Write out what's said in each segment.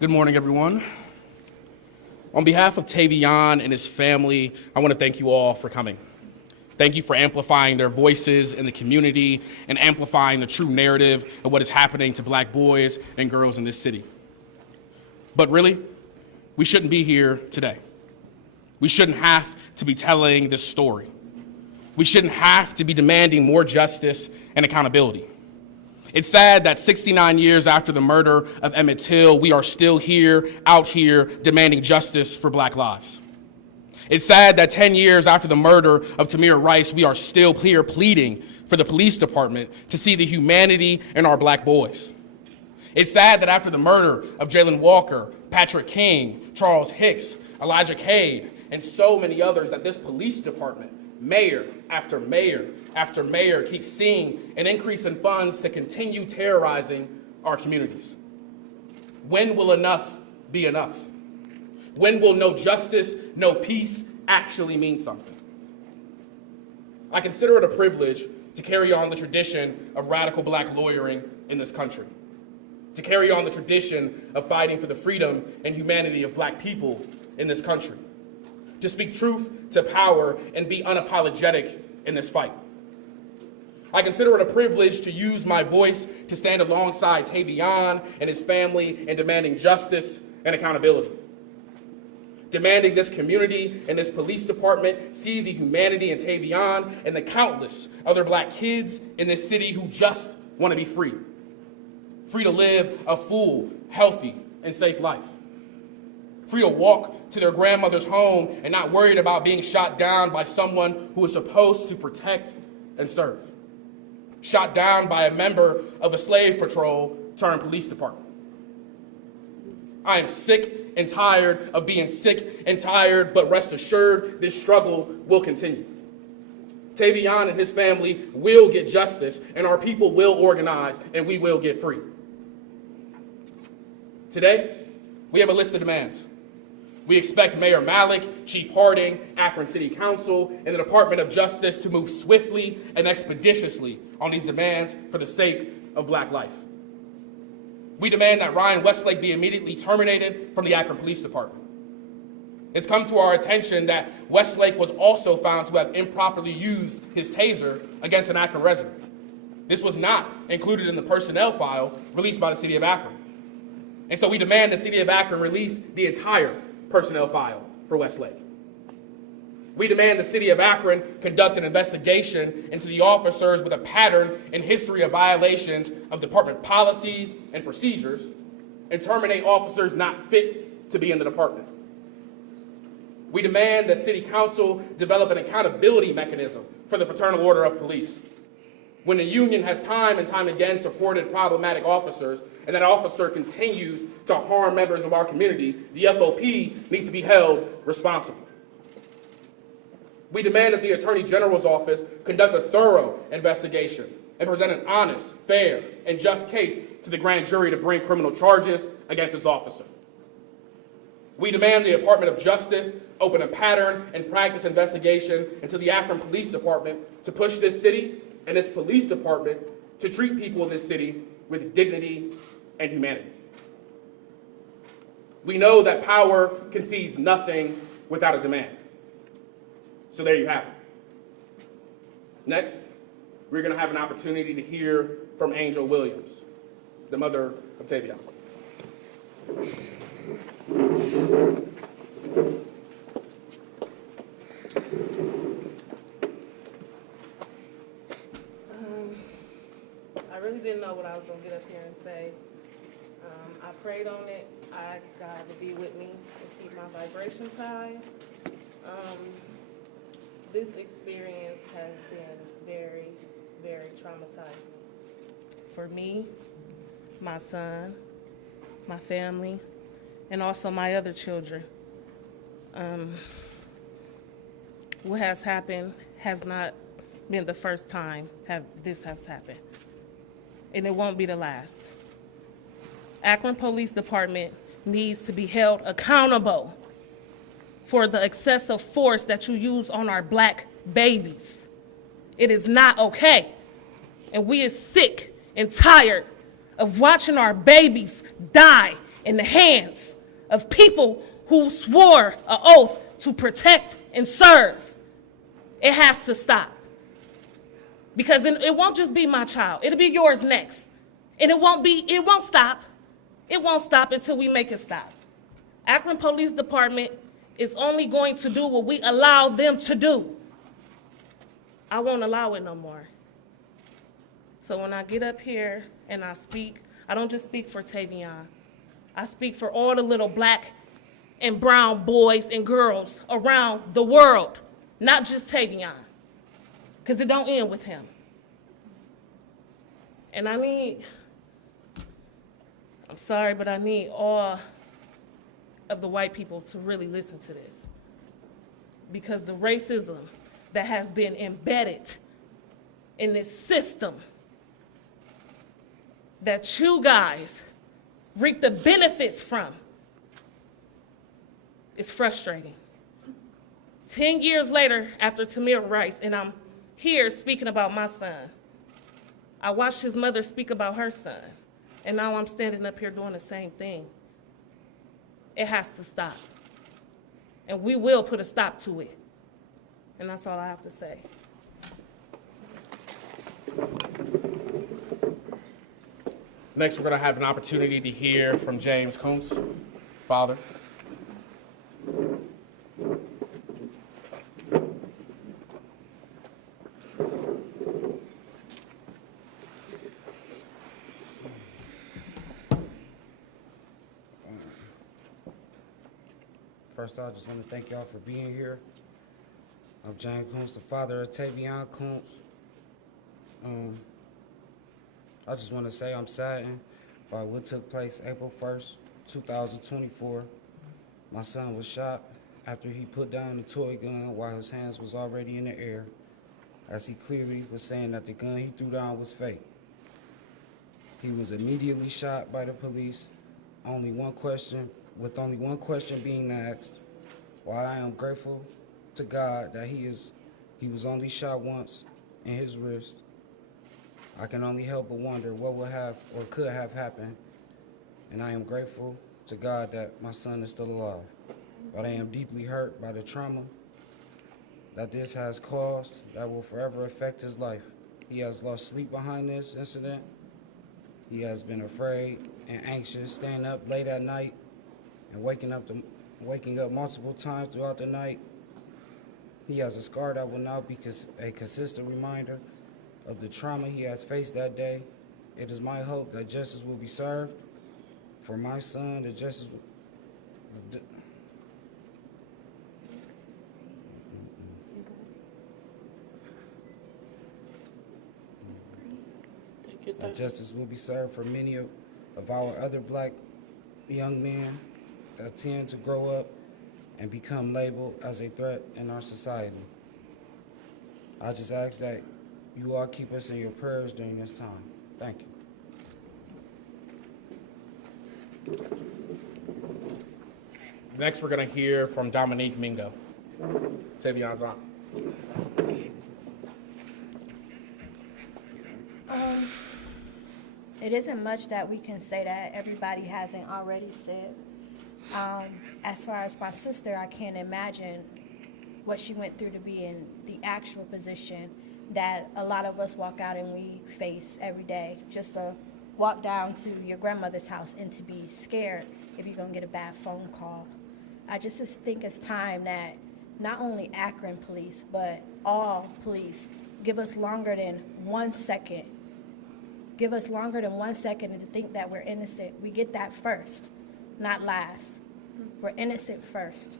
Good morning, everyone. On behalf of Tavion and his family, I want to thank you all for coming. Thank you for amplifying their voices in the community and amplifying the true narrative of what is happening to Black boys and girls in this city. But really, we shouldn't be here today. We shouldn't have to be telling this story. We shouldn't have to be demanding more justice and accountability. It's sad that 69 years after the murder of Emmett Till, we are still here, out here, demanding justice for Black lives. It's sad that 10 years after the murder of Tamir Rice, we are still here pleading for the police department to see the humanity in our Black boys. It's sad that after the murder of Jalen Walker, Patrick King, Charles Hicks, Elijah Cade, and so many others, that this police department, mayor after mayor after mayor, keeps seeing an increase in funds to continue terrorizing our communities. When will enough be enough? When will no justice, no peace actually mean something? I consider it a privilege to carry on the tradition of radical Black lawyering in this country, to carry on the tradition of fighting for the freedom and humanity of Black people in this country, to speak truth to power and be unapologetic in this fight. I consider it a privilege to use my voice to stand alongside Tavion and his family in demanding justice and accountability. Demanding this community and this police department see the humanity in Tavion and the countless other Black kids in this city who just want to be free. Free to live a full, healthy, and safe life. Free to walk to their grandmother's home and not worried about being shot down by someone who is supposed to protect and serve. Shot down by a member of a slave patrol turned police department. I am sick and tired of being sick and tired, but rest assured, this struggle will continue. Tavion and his family will get justice, and our people will organize, and we will get free. Today, we have a list of demands. We expect Mayor Malik, Chief Harding, Akron City Council, and the Department of Justice to move swiftly and expeditiously on these demands for the sake of Black life. We demand that Ryan Westlake be immediately terminated from the Akron Police Department. It's come to our attention that Westlake was also found to have improperly used his taser against an Akron resident. This was not included in the personnel file released by the City of Akron. And so we demand the City of Akron release the entire personnel file for Westlake. We demand the City of Akron conduct an investigation into the officers with a pattern and history of violations of department policies and procedures and terminate officers not fit to be in the department. We demand that City Council develop an accountability mechanism for the Fraternal Order of Police. When the union has time and time again supported problematic officers and that officer continues to harm members of our community, the FOP needs to be held responsible. We demand that the Attorney General's office conduct a thorough investigation and present an honest, fair, and just case to the grand jury to bring criminal charges against this officer. We demand the Department of Justice open a pattern and practice investigation into the Akron Police Department to push this city and its police department to treat people in this city with dignity and humanity. We know that power concedes nothing without a demand. So there you have it. Next, we're going to have an opportunity to hear from Angel Williams, the mother of Tavion. I really didn't know what I was going to get up here and say. I prayed on it. I asked God to be with me and keep my vibrations high. This experience has been very, very traumatizing for me, my son, my family, and also my other children. What has happened has not been the first time this has happened, and it won't be the last. Akron Police Department needs to be held accountable for the excessive force that you use on our Black babies. It is not okay. And we are sick and tired of watching our babies die in the hands of people who swore an oath to protect and serve. It has to stop. Because it won't just be my child. It'll be yours next. And it won't stop. It won't stop until we make it stop. Akron Police Department is only going to do what we allow them to do. I won't allow it no more. So when I get up here and I speak, I don't just speak for Tavion. I speak for all the little black and brown boys and girls around the world, not just Tavion, because it don't end with him. And I'm sorry, but I need all of the white people to really listen to this, because the racism that has been embedded in this system that you guys reap the benefits from is frustrating. 10 years later, after Tamir Rice, and I'm here speaking about my son, I watched his mother speak about her son, and now I'm standing up here doing the same thing. It has to stop. And we will put a stop to it. And that's all I have to say. Next, we're going to have an opportunity to hear from James Coons, father. First off, I just want to thank y'all for being here. I'm James Coons, the father of Tavion Coons. I just want to say I'm saddened by what took place April 1st, 2024. My son was shot after he put down the toy gun while his hands was already in the air, as he clearly was saying that the gun he threw down was fake. He was immediately shot by the police, with only one question being asked. While I am grateful to God that he was only shot once in his wrist, I can only help but wonder what would have or could have happened, and I am grateful to God that my son is still alive. But I am deeply hurt by the trauma that this has caused that will forever affect his life. He has lost sleep behind this incident. He has been afraid and anxious, staying up late at night and waking up multiple times throughout the night. He has a scar that will now be a consistent reminder of the trauma he has faced that day. It is my hope that justice will be served for my son. The justice. That justice will be served for many of our other black young men that tend to grow up and become labeled as a threat in our society. I just ask that you all keep us in your prayers during this time. Thank you. Next, we're going to hear from Dominique Mingo, Tavion's aunt. It isn't much that we can say that everybody hasn't already said. As far as my sister, I can't imagine what she went through to be in the actual position that a lot of us walk out and we face every day. Just to walk down to your grandmother's house and to be scared if you're gonna get a bad phone call. I just think it's time that not only Akron Police, but all police give us longer than 1 second. Give us longer than 1 second to think that we're innocent. We get that first, not last. We're innocent first.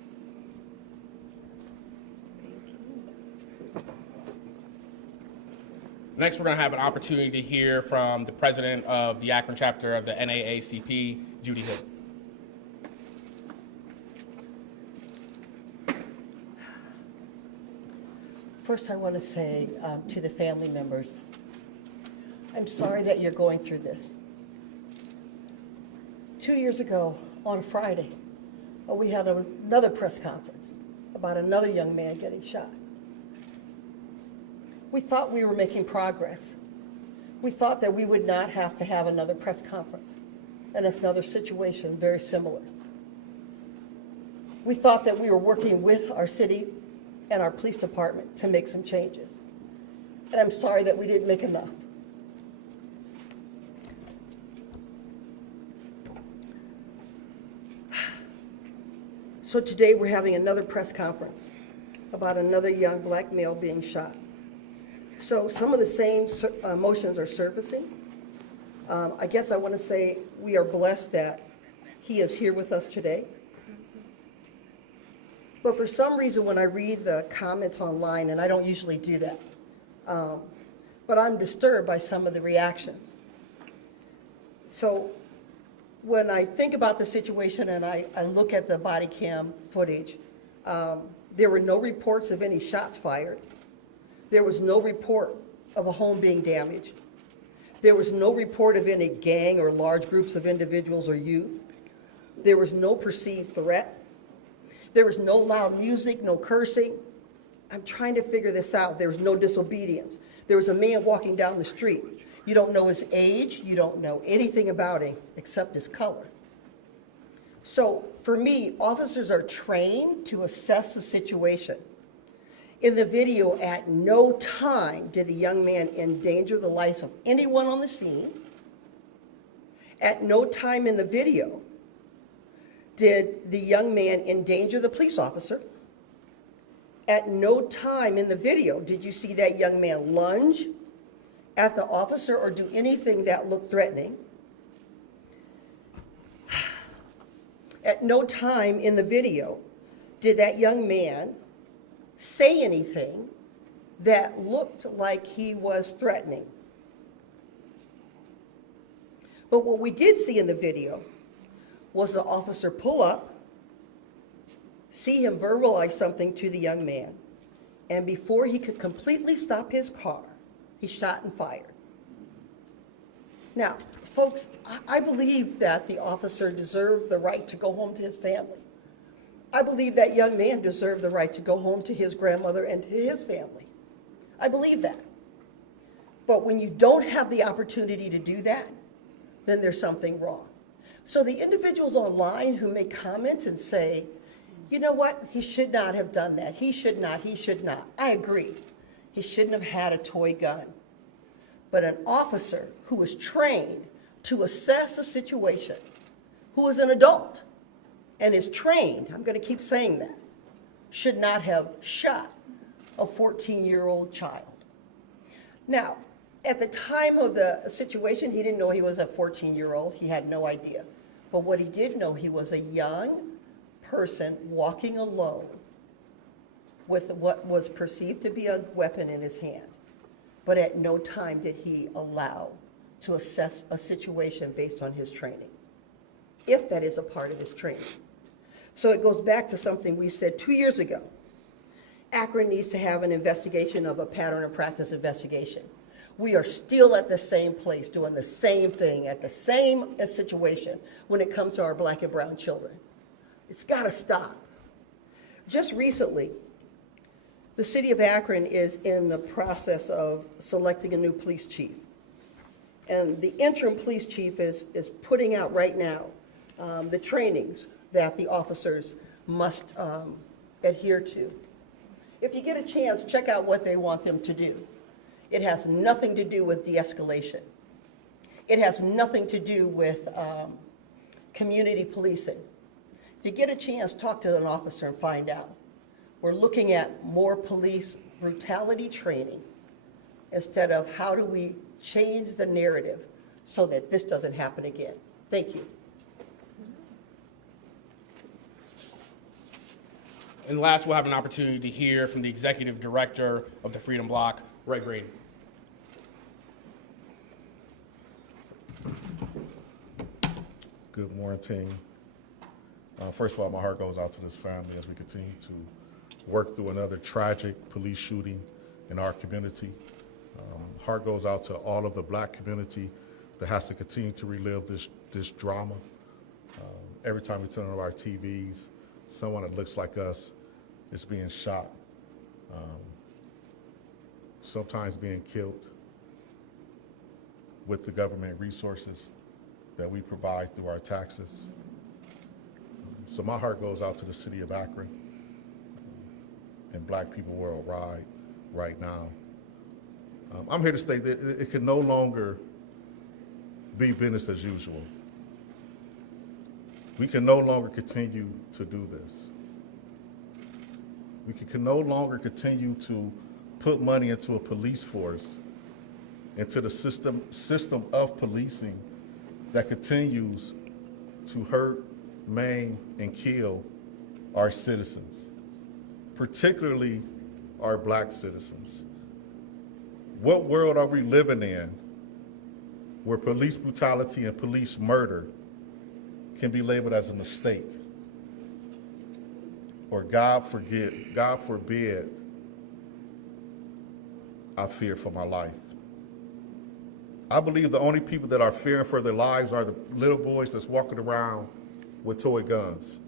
Next, we're going to have an opportunity to hear from the president of the Akron chapter of the NAACP, Judy Hood. First, I want to say to the family members, I'm sorry that you're going through this. 2 years ago, on Friday, we had another press conference about another young man getting shot. We thought we were making progress. We thought that we would not have to have another press conference. and it's another situation very similar. We thought that we were working with our city and our police department to make some changes. And I'm sorry that we didn't make enough. So today we're having another press conference about another young black male being shot. So some of the same emotions are surfacing. I guess I want to say we are blessed that he is here with us today. But for some reason, when I read the comments online, and I don't usually do that, but I'm disturbed by some of the reactions. So when I think about the situation and I look at the body cam footage, there were no reports of any shots fired. There was no report of a home being damaged. There was no report of any gang or large groups of individuals or youth. There was no perceived threat. There was no loud music, no cursing. I'm trying to figure this out. There was no disobedience. There was a man walking down the street. You don't know his age. You don't know anything about him except his color. So for me, officers are trained to assess the situation. In the video, at no time did the young man endanger the lives of anyone on the scene. At no time in the video did the young man endanger the police officer. At no time in the video did you see that young man lunge at the officer or do anything that looked threatening. At no time in the video did that young man say anything that looked like he was threatening. But what we did see in the video was the officer pull up, see him verbalize something to the young man, and before he could completely stop his car, he shot and fired. Now, folks, I believe that the officer deserved the right to go home to his family. I believe that young man deserved the right to go home to his grandmother and to his family. I believe that. But when you don't have the opportunity to do that, then there's something wrong. So the individuals online who make comments and say, you know what, he should not have done that. He should not. I agree. He shouldn't have had a toy gun. But an officer who is trained to assess a situation, who is an adult and is trained, I'm going to keep saying that, should not have shot a 14-year-old child. Now, at the time of the situation, he didn't know he was a 14-year-old. He had no idea. But what he did know, he was a young person walking alone with what was perceived to be a weapon in his hand. But at no time did he allow to assess a situation based on his training, if that is a part of his training. So it goes back to something we said 2 years ago. Akron needs to have an investigation of a pattern and practice investigation. We are still at the same place, doing the same thing, at the same situation when it comes to our black and brown children. It's got to stop. Just recently, the city of Akron is in the process of selecting a new police chief. And the interim police chief is putting out right now the trainings that the officers must adhere to. If you get a chance, check out what they want them to do. It has nothing to do with de-escalation. It has nothing to do with community policing. If you get a chance, talk to an officer and find out. We're looking at more police brutality training instead of how do we change the narrative so that this doesn't happen again. Thank you. And last, we'll have an opportunity to hear from the executive director of the Freedom Bloc, Ray Green. Good morning, team. First of all, my heart goes out to this family as we continue to work through another tragic police shooting in our community. Heart goes out to all of the black community that has to continue to relive this drama. Every time we turn on our TVs, someone that looks like us is being shot, sometimes being killed with the government resources that we provide through our taxes. So my heart goes out to the city of Akron and black people worldwide right now. I'm here to state that it can no longer be business as usual. We can no longer continue to do this. We can no longer continue to put money into a police force, into the system of policing that continues to hurt, maim, and kill our citizens, particularly our black citizens. What world are we living in where police brutality and police murder can be labeled as a mistake? Or God forbid, I fear for my life. I believe the only people that are fearing for their lives are the little boys that's walking around with toy guns.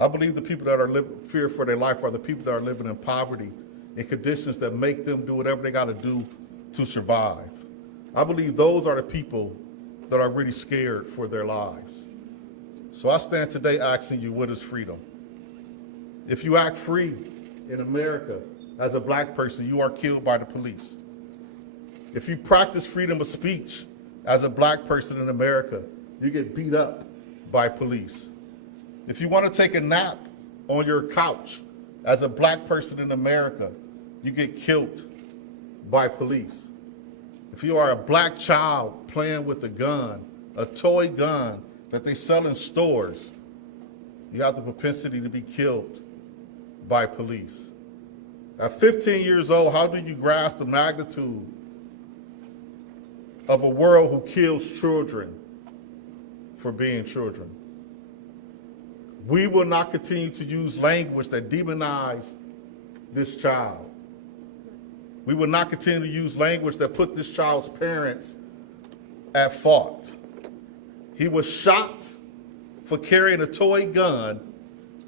I believe the people that are fear for their life are the people that are living in poverty in conditions that make them do whatever they got to do to survive. I believe those are the people that are really scared for their lives. So I stand today asking you, what is freedom? If you act free in America as a black person, you are killed by the police. If you practice freedom of speech as a black person in America, you get beat up by police. If you want to take a nap on your couch as a black person in America, you get killed by police. If you are a black child playing with a gun, a toy gun that they sell in stores, you have the propensity to be killed by police. At 15 years old, how do you grasp the magnitude of a world who kills children for being children? We will not continue to use language that demonize this child. We will not continue to use language that put this child's parents at fault. He was shot for carrying a toy gun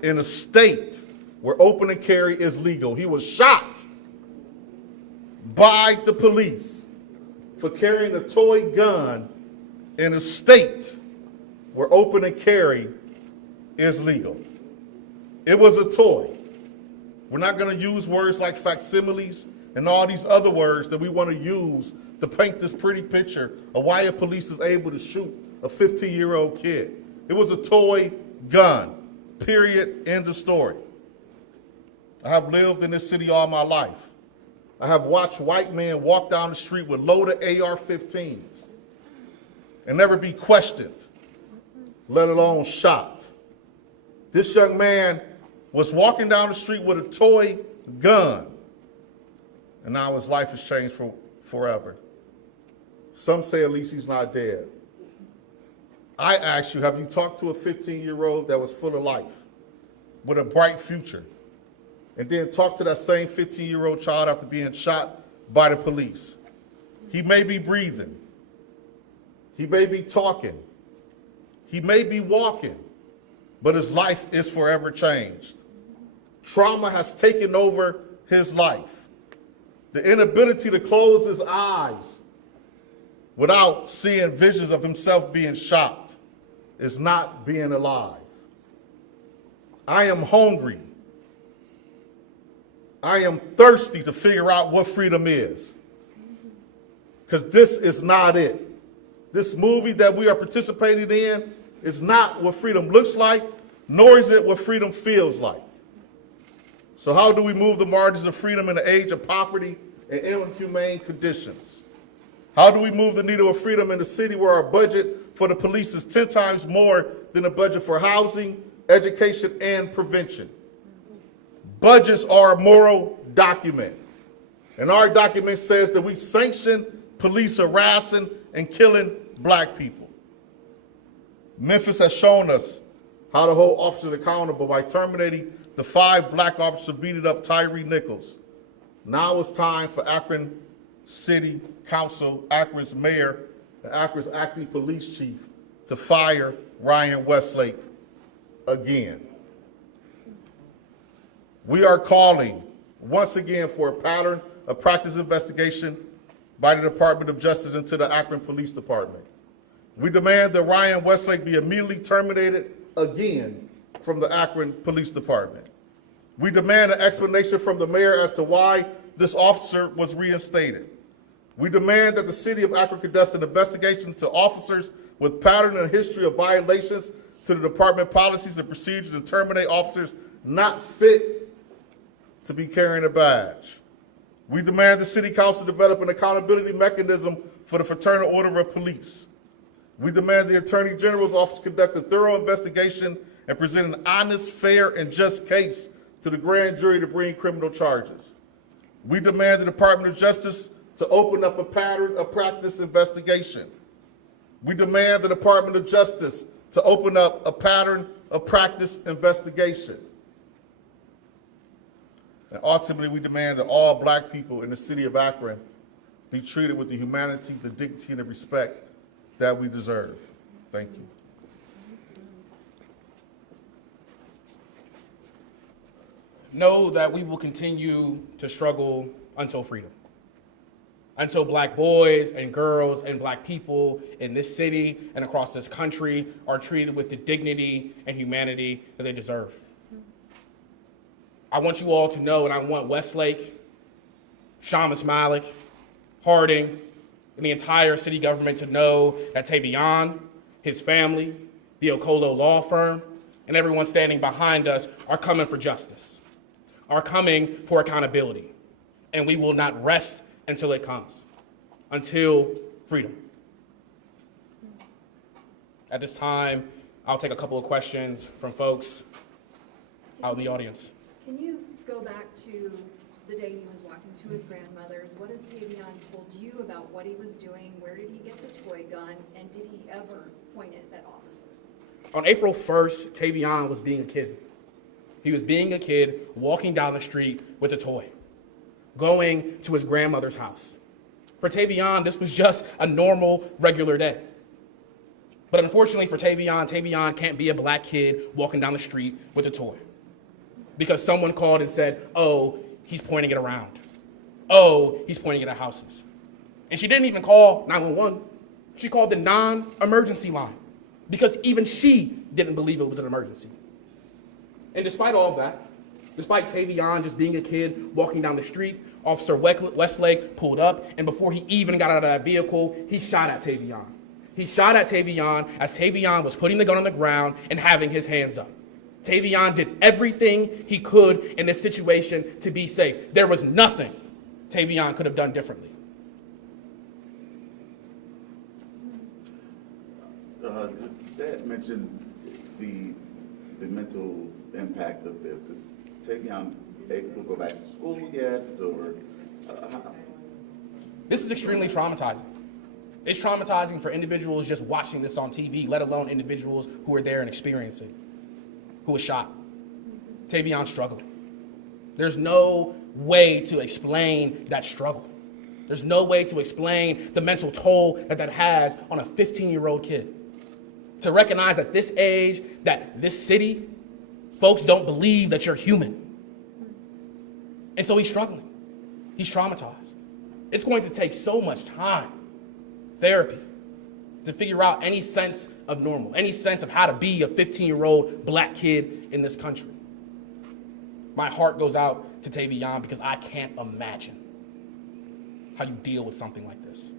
in a state where open and carry is legal. He was shot by the police for carrying a toy gun in a state where open and carry is legal. It was a toy. We're not going to use words like facsimiles and all these other words that we want to use to paint this pretty picture of why a police is able to shoot a 15-year-old kid. It was a toy gun, period, end of story. I have lived in this city all my life. I have watched white men walk down the street with loaded AR-15s and never be questioned, let alone shot. This young man was walking down the street with a toy gun, and now his life has changed forever. Some say at least he's not dead. I ask you, have you talked to a 15-year-old that was full of life, with a bright future, and then talk to that same 15-year-old child after being shot by the police? He may be breathing. He may be talking. He may be walking, but his life is forever changed. Trauma has taken over his life. The inability to close his eyes without seeing visions of himself being shot is not being alive. I am hungry. I am thirsty to figure out what freedom is, because this is not it. This movie that we are participating in is not what freedom looks like, nor is it what freedom feels like. So how do we move the margins of freedom in the age of poverty and inhumane conditions? How do we move the needle of freedom in a city where our budget for the police is 10 times more than the budget for housing, education, and prevention? Budgets are a moral document, and our document says that we sanction police harassing and killing black people. Memphis has shown us how to hold officers accountable by terminating the 5 black officers beating up Tyree Nichols. Now it's time for Akron City Council, Akron's mayor, and Akron's acting police chief to fire Ryan Westlake again. We are calling once again for a pattern of practice investigation by the Department of Justice into the Akron Police Department. We demand that Ryan Westlake be immediately terminated again from the Akron Police Department. We demand an explanation from the mayor as to why this officer was reinstated. We demand that the city of Akron conduct an investigation into officers with pattern and history of violations to the department policies and procedures and terminate officers not fit to be carrying a badge. We demand the city council develop an accountability mechanism for the Fraternal Order of Police. We demand the Attorney General's office conduct a thorough investigation and present an honest, fair, and just case to the grand jury to bring criminal charges. We demand the Department of Justice to open up a pattern of practice investigation. We demand the Department of Justice to open up a pattern of practice investigation. And ultimately, we demand that all black people in the city of Akron be treated with the humanity, the dignity, and the respect that we deserve. Thank you. Know that we will continue to struggle until freedom. Until black boys and girls and black people in this city and across this country are treated with the dignity and humanity that they deserve. I want you all to know, and I want Westlake, Shamus Malik, Harding, and the entire city government to know that Tavion, his family, the Okolo law firm, and everyone standing behind us are coming for justice, are coming for accountability, and we will not rest until it comes, until freedom. At this time, I'll take a couple of questions from folks out in the audience. Can you go back to the day he was walking to his grandmother's? What has Tavion told you about what he was doing? Where did he get the toy gun? And did he ever point it at officer? On April 1st, Tavion was being a kid. He was being a kid walking down the street with a toy, going to his grandmother's house. For Tavion, this was just a normal, regular day. But unfortunately for Tavion can't be a black kid walking down the street with a toy. Because someone called and said, oh, he's pointing it around. Oh, he's pointing it at houses. And she didn't even call 911. She called the non-emergency line because even she didn't believe it was an emergency. And despite all of that, despite Tavion just being a kid walking down the street, Officer Westlake pulled up, and before he even got out of that vehicle, he shot at Tavion. He shot at Tavion as Tavion was putting the gun on the ground and having his hands up. Tavion did everything he could in this situation to be safe. There was nothing Tavion could have done differently. Dad mentioned the mental impact of this. Is Tavion able to go back to school yet, or how? This is extremely traumatizing. It's traumatizing for individuals just watching this on TV, let alone individuals who are there and experience it, who was shot. Tavion struggled. There's no way to explain that struggle. There's no way to explain the mental toll that that has on a 15-year-old kid. To recognize at this age that this city, folks don't believe that you're human. And so he's struggling. He's traumatized. It's going to take so much time, therapy, to figure out any sense of normal, any sense of how to be a 15-year-old black kid in this country. My heart goes out to Tavion because I can't imagine how you deal with something like this.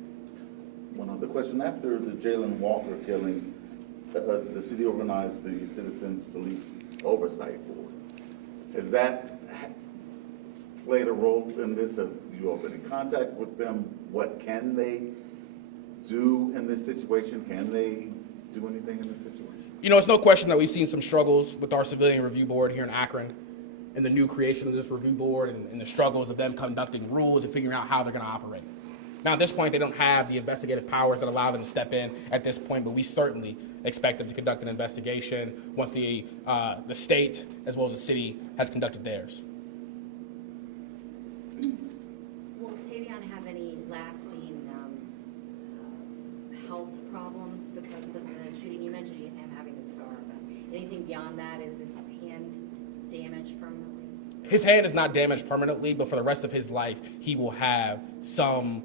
One other question. After the Jalen Walker killing, the city organized the Citizens Police Oversight Board. Has that played a role in this? Have you all been in contact with them? What can they do in this situation? Can they do anything in this situation? You know, it's no question that we've seen some struggles with our civilian review board here in Akron and the new creation of this review board and the struggles of them conducting rules and figuring out how they're going to operate. Now, at this point, they don't have the investigative powers that allow them to step in at this point, but we certainly expect them to conduct an investigation once the state as well as the city has conducted theirs. Will Tavion have any lasting health problems because of the shooting? You mentioned him having a scar, but anything beyond that? Is his hand damaged permanently? His hand is not damaged permanently, but for the rest of his life, he will have some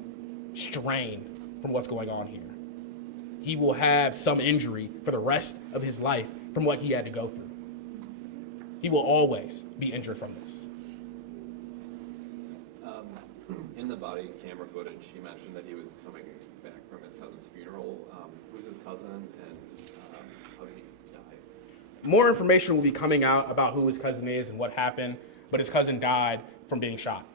strain from what's going on here. he will have some injury for the rest of his life from what he had to go through. He will always be injured from this. In the body camera footage, he mentioned that he was coming back from his cousin's funeral. Who's his cousin, and how did he die? More information will be coming out about who his cousin is and what happened, but his cousin died from being shot.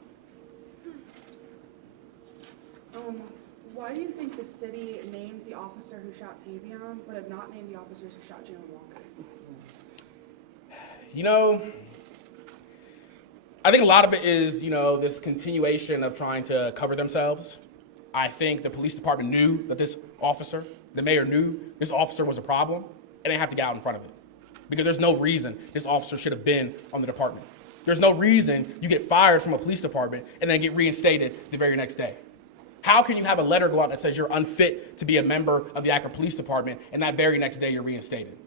Why do you think the city named the officer who shot Tavion, but have not named the officers who shot Jalen Walker? You know, I think a lot of it is, this continuation of trying to cover themselves. I think the police department knew that the mayor knew this officer was a problem, and they have to get out in front of it. Because there's no reason this officer should have been on the department. There's no reason you get fired from a police department and then get reinstated the very next day. How can you have a letter go out that says you're unfit to be a member of the Akron Police Department and that very next day you're reinstated?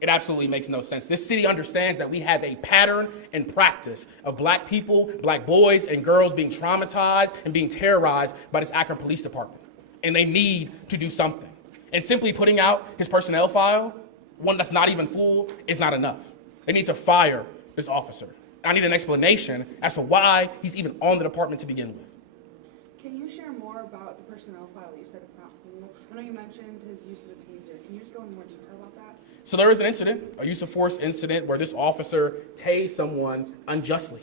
It absolutely makes no sense. This city understands that we have a pattern and practice of black people, black boys and girls being traumatized and being terrorized by this Akron Police Department. And they need to do something. And simply putting out his personnel file, one that's not even full, is not enough. They need to fire this officer. I need an explanation as to why he's even on the department to begin with. Can you share more about the personnel file? You said it's not full. I know you mentioned his use of a taser. Can you just go into more detail about that? So there was an incident, a use of force incident, where this officer tased someone unjustly.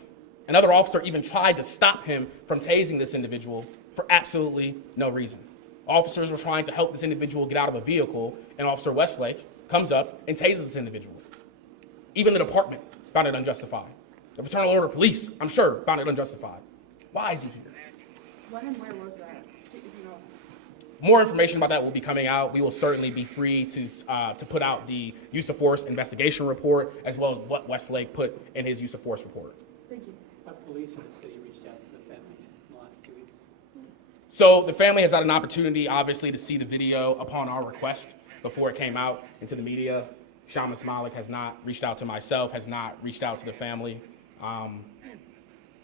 Another officer even tried to stop him from tasing this individual for absolutely no reason. Officers were trying to help this individual get out of a vehicle, and Officer Westlake comes up and tases this individual. Even the department found it unjustified. The Fraternal Order of Police, I'm sure, found it unjustified. Why is he here? When and where was that? If you know. More information about that will be coming out. We will certainly be free to put out the use of force investigation report, as well as what Westlake put in his use of force report. Thank you. Have police in the city reached out to the families in the last 2 weeks? So the family has had an opportunity, obviously, to see the video upon our request before it came out into the media. Shamus Malik has not reached out to myself, has not reached out to the family.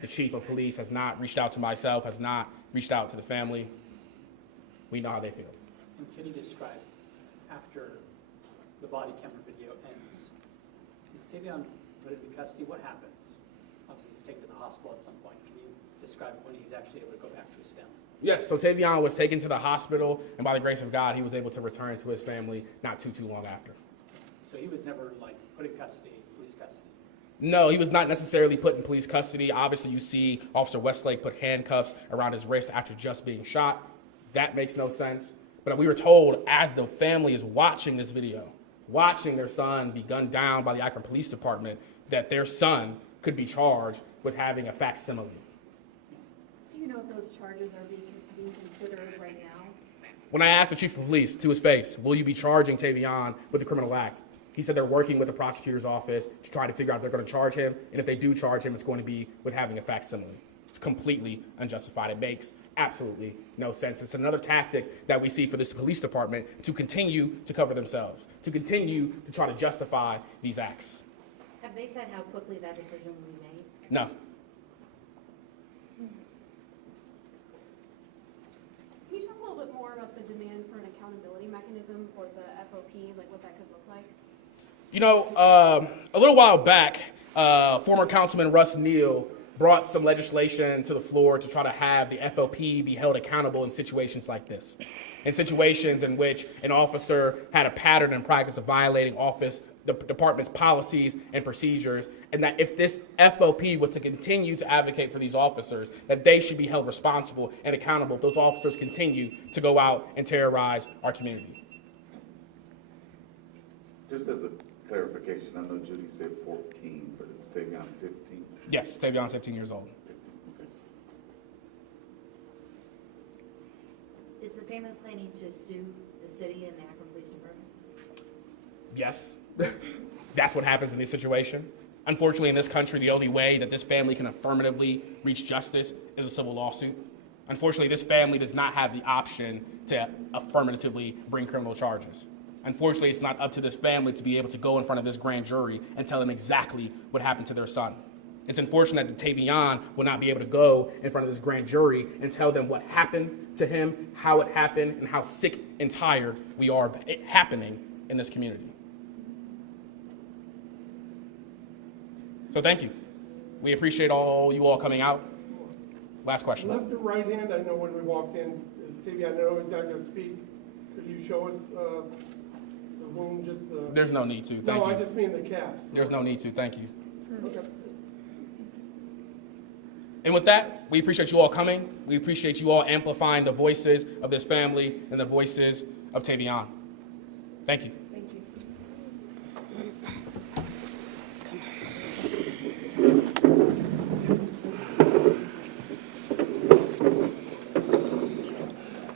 The chief of police has not reached out to myself, has not reached out to the family. We know how they feel. And can you describe, after the body camera video ends, is Tavion put into custody? What happens? Obviously, he's taken to the hospital at some point. Can you describe when he's actually able to go back to his family? Yes, so Tavion was taken to the hospital, and by the grace of God, he was able to return to his family not too long after. So he was never, put in custody, police custody? No, he was not necessarily put in police custody. Obviously, you see Officer Westlake put handcuffs around his wrist after just being shot. That makes no sense. But we were told, as the family is watching this video, watching their son be gunned down by the Akron Police Department, that their son could be charged with having a facsimile. Do you know if those charges are being considered right now? When I asked the chief of police to his face, will you be charging Tavion with a criminal act? He said they're working with the prosecutor's office to try to figure out if they're going to charge him, and if they do charge him, it's going to be with having a facsimile. It's completely unjustified. It makes absolutely no sense. It's another tactic that we see for this police department to continue to cover themselves, to continue to try to justify these acts. Have they said how quickly that decision will be made? No. Can you talk a little bit more about the demand for an accountability mechanism for the FOP, what that could look like? You know, a little while back, former Councilman Russ Neal brought some legislation to the floor to try to have the FOP be held accountable in situations like this. In situations in which an officer had a pattern and practice of violating the department's policies and procedures, and that if this FOP was to continue to advocate for these officers, that they should be held responsible and accountable if those officers continue to go out and terrorize our community. Just as a clarification, I know Judy said 14, but it's Tavion 15. Yes, Tavion's 15 years old. Is the family planning to sue the city and the Akron Police Department? Yes, that's what happens in this situation. Unfortunately, in this country, the only way that this family can affirmatively reach justice is a civil lawsuit. Unfortunately, this family does not have the option to affirmatively bring criminal charges. Unfortunately, it's not up to this family to be able to go in front of this grand jury and tell them exactly what happened to their son. It's unfortunate that Tavion will not be able to go in front of this grand jury and tell them what happened to him, how it happened, and how sick and tired we are of it happening in this community. So thank you. We appreciate you all coming out. Last question. Left or right hand, I know when we walked in, Tavion, I know he's not going to speak. Could you show us the wound, just the... There's no need to, thank you. No, I just mean the cast. There's no need to, thank you. Okay. And with that, we appreciate you all coming. We appreciate you all amplifying the voices of this family and the voices of Tavion. Thank you. Thank you.